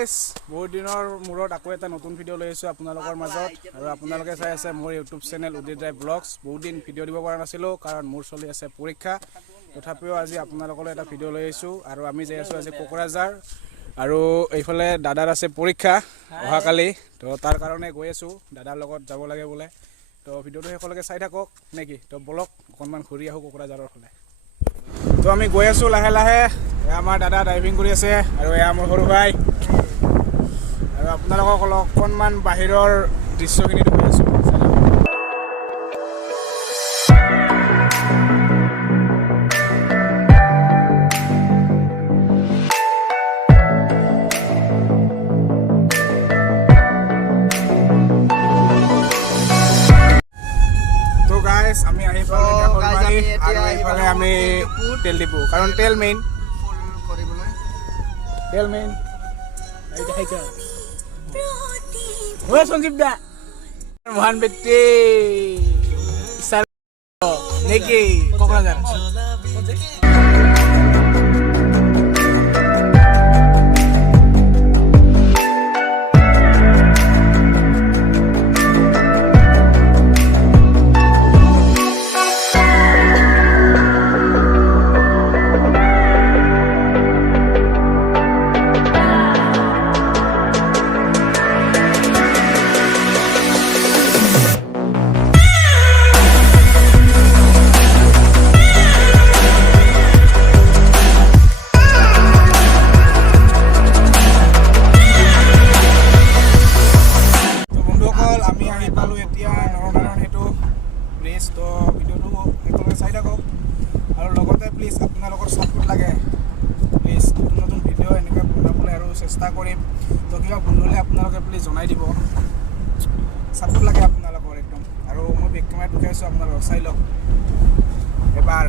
Guys বহুত দিনৰ মূৰত আকৌ এটা নতুন ভিডিঅ' লৈ আহিছোঁ আপোনালোকৰ মাজত আৰু আপোনালোকে চাই আছে মোৰ ইউটিউব চেনেল উদিত ৰায় ব্লগছ। বহুত দিন ভিডিঅ' দিব পৰা নাছিলোঁ কাৰণ মোৰ চলি আছে পৰীক্ষা, তথাপিও আজি আপোনালোকলৈ এটা ভিডিঅ' লৈ আহিছোঁ। আৰু আমি যাই আছোঁ আজি কোকৰাঝাৰ, আৰু এইফালে দাদাৰ আছে পৰীক্ষা অহাকালি, তো তাৰ কাৰণে গৈ আছোঁ, দাদাৰ লগত যাব লাগে বোলে। তো ভিডিঅ'টো শেষলৈকে চাই থাকক নেকি, তো বলক অকণমান ঘূৰি আহোঁ কোকৰাঝাৰৰ ফালে। তো আমি গৈ আছোঁ লাহে লাহে। এয়া আমাৰ দাদা ড্ৰাইভিং কৰি আছে আৰু এয়া মোৰ সৰু ভাই, আৰু আপোনালোকক অকণমান বাহিৰৰ দৃশ্যখিনি দেখুৱাই আছোঁ। আমি আহি পালোঁ কলবাৰী, আৰু এইফালে আমি তেল ডিপু, কাৰণ তেল মেইন সঞ্জীৱ দা মহান ব্যক্তি নেকি কোকৰাঝাৰ। আমি আহি পালোঁ এতিয়া নৰনাৰায়ণ সেইটো প্লেচ। তো ভিডিঅ'টো একেলগে চাই থাকক, আৰু লগতে প্লিজ আপোনালোকৰ ছাপোৰ্ট লাগে। প্লিজ নতুন নতুন ভিডিঅ' এনেকৈ বনাবলৈ আৰু চেষ্টা কৰিম। তো কিবা ভুল হ'লে আপোনালোকে প্লিজ জনাই দিব, ছাপোৰ্ট লাগে আপোনালোকৰ একদম। আৰু মই বেক কেমেৰাত উঠাইছোঁ, আপোনালোকক চাই লওক এবাৰ।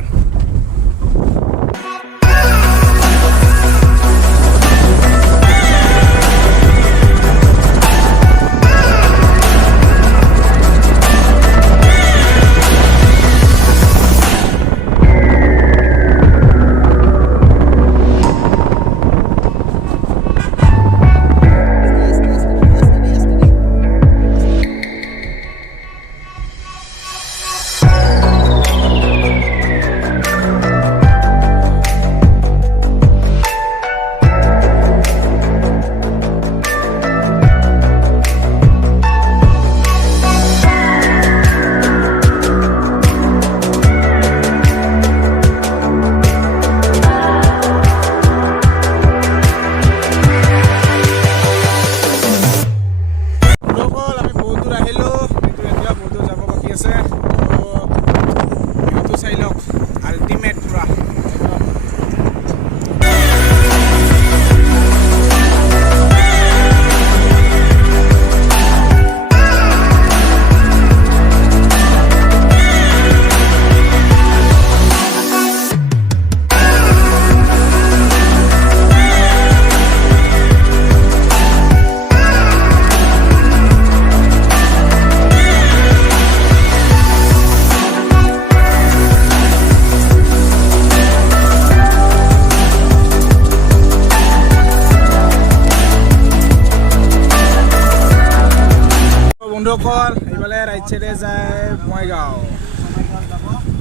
বন্ধুসকল এইফালে ৰাইট চাইডে যায় বঙাইগাঁও,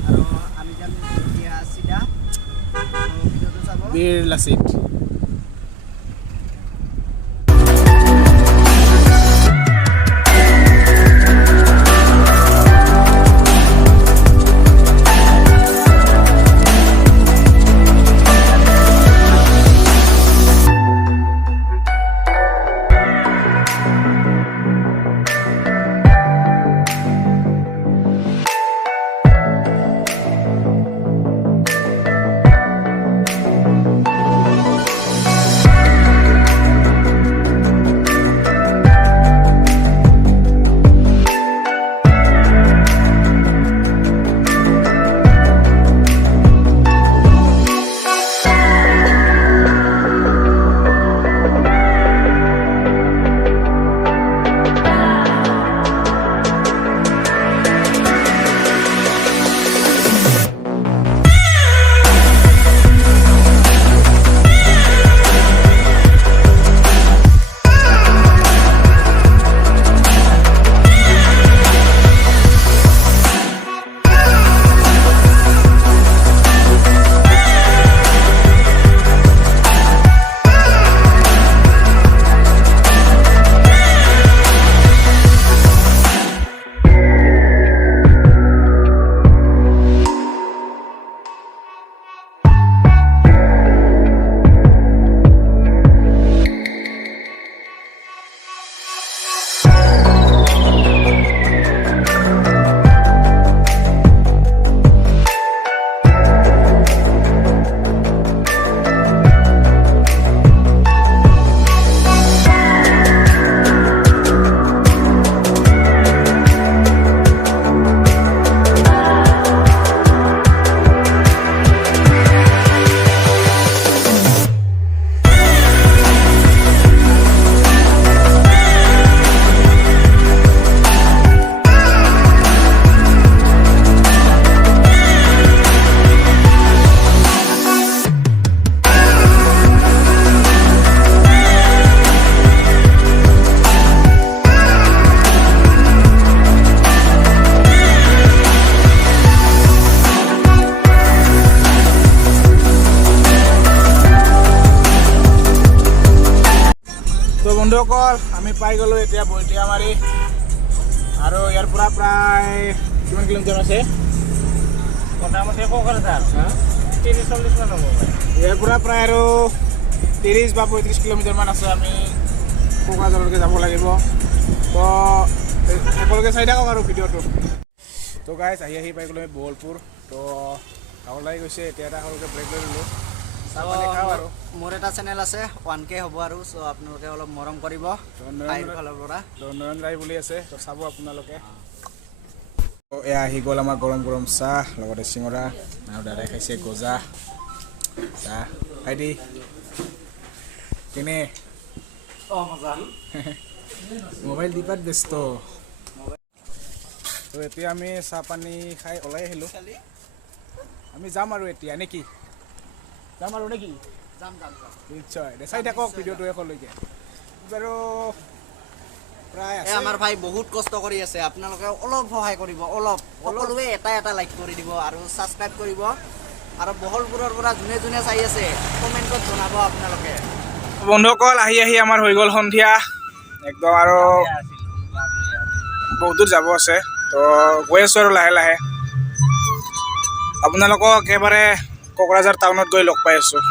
আৰু আমি যাম এতিয়া চিধা বীৰ লাচিত। বন্ধুসকল আমি পাই গ'লোঁ এতিয়া বৈতিয়ামাৰি আৰু ইয়াৰ পৰা প্ৰায় কিমান কিলোমিটাৰ আছে মোটামুটি কোকৰাঝাৰ হা 30-40 মান হ'ব পাৰে ইয়াৰ পৰা প্ৰায় আৰু 30 বা 35 কিলোমিটাৰমান আছে আমি কোকৰাঝাৰলৈকে যাব লাগিব তো সকলোকে চাই থাকক আৰু ভিডিঅ'টো তো গাইজ আহি পাই গ'লোঁ আমি বহলপুৰ তো গাঁৱৰ লাগি গৈছে এতিয়া এটা সৰুকৈ ব্ৰেক লৈ ল'লোঁ চাহ পানী খাওঁ আৰু মোৰ এটা চেনেল আছে 1K হ'ব আৰু চ' আপোনালোকে অলপ মৰম কৰিব ফালৰ পৰা নয়ন ৰায় বুলি আছে তো চাব আপোনালোকে এয়া আহি গ'ল আমাৰ গৰম গৰম চাহ লগতে চিঙৰা আৰু দাদাই খাইছে গজা চাহ খাই দি কেনে মজা মোবাইল দিপাত ব্যস্ত তো এতিয়া আমি চাহ পানী খাই ওলাই আহিলোঁ আমি যাম আৰু এতিয়া নেকি যাম আৰু নেকি যাম নিশ্চয় চাই থাকক ভিডিঅ'টো শেষলৈকে বাৰু প্ৰায় এই আমাৰ ভাই বহুত কষ্ট কৰি আছে আপোনালোকে অলপ সহায় কৰিব অলপ সকলোৱে এটা লাইক কৰি দিব আৰু ছাবস্ক্ৰাইব কৰিব আৰু বহলপুৰৰ পৰা যোনে যোনে চাই আছে কমেণ্টত জনাব আপোনালোকে বন্ধুসকল আহি আমাৰ হৈ গ'ল সন্ধিয়া একদম আৰু বহুত দূৰ যাব আছে তো গৈ আছোঁ আৰু লাহে লাহে আপোনালোকক একেবাৰে কোকৰাঝাৰ টাউনত গৈ লগ পাই আছোঁ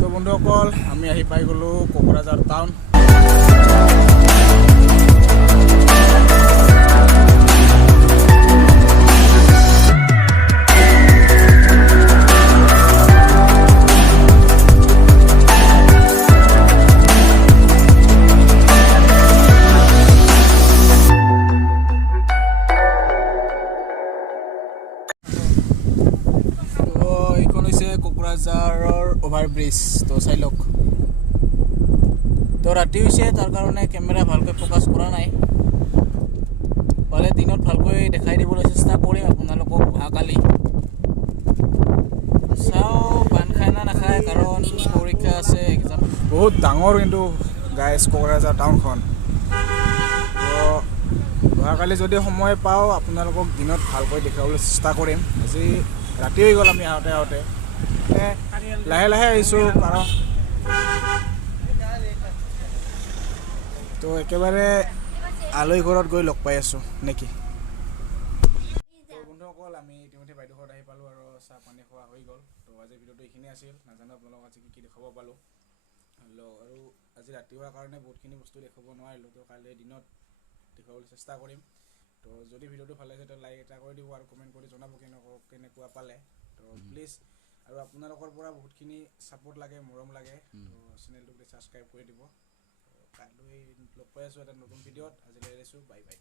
তো বন্ধুসকল আমি আহি পাই গ'লোঁ কোকৰাঝাৰ টাউন এইখন হৈছে কোকৰাঝাৰৰ অভাৰব্ৰিজ তো চাই লওক তো ৰাতি হৈছে তাৰ কাৰণে কেমেৰা ভালকৈ ফ'কাছ কৰা নাই পালে দিনত ভালকৈ দেখাই দিবলৈ চেষ্টা কৰিম আপোনালোকক অহাকালি চাওঁ পান খাই না নাখায় কাৰণ পৰীক্ষা আছে এক্সাম বহুত ডাঙৰ কিন্তু গাইজ কোকৰাঝাৰ টাউনখন তো অহাকালি যদি সময় পাওঁ আপোনালোকক দিনত ভালকৈ দেখাবলৈ চেষ্টা কৰিম আজি ৰাতি হৈ গ'ল আমি আহোঁতে লাহে লাহে আহিছোঁ কাৰণ তো একেবাৰে আলহী ঘৰত গৈ লগ পাই আছোঁ নেকি বন্ধুসকল আমি ইতিমধ্যে বাইদেউ ঘৰত আহি পালোঁ আৰু চাহ পানী খোৱা হৈ গ'ল তো আজি ভিডিঅ'টো এইখিনি আছিল নাজানো আপোনালোকক আজি কি দেখাব পালোঁ আৰু আজি ৰাতি হোৱাৰ কাৰণে বহুতখিনি বস্তু দেখাব নোৱাৰিলোঁ তো কাইলৈ দিনত দেখাবলৈ চেষ্টা কৰিম তো যদি ভিডিঅ'টো ভাল লাগিছে তেতিয়া লাইক এটা কৰি দিব আৰু কমেণ্ট কৰি জনাব কেনেকুৱা পালে তো প্লিজ আৰু আপোনালোকৰ পৰা বহুতখিনি ছাপোৰ্ট লাগে মৰম লাগে তো চেনেলটো প্লিজ ছাবস্ক্ৰাইব কৰি দিব কাইলৈ লগ পাই আছোঁ এটা নতুন ভিডিঅ'ত আজিলৈ এৰিছোঁ বাই বাই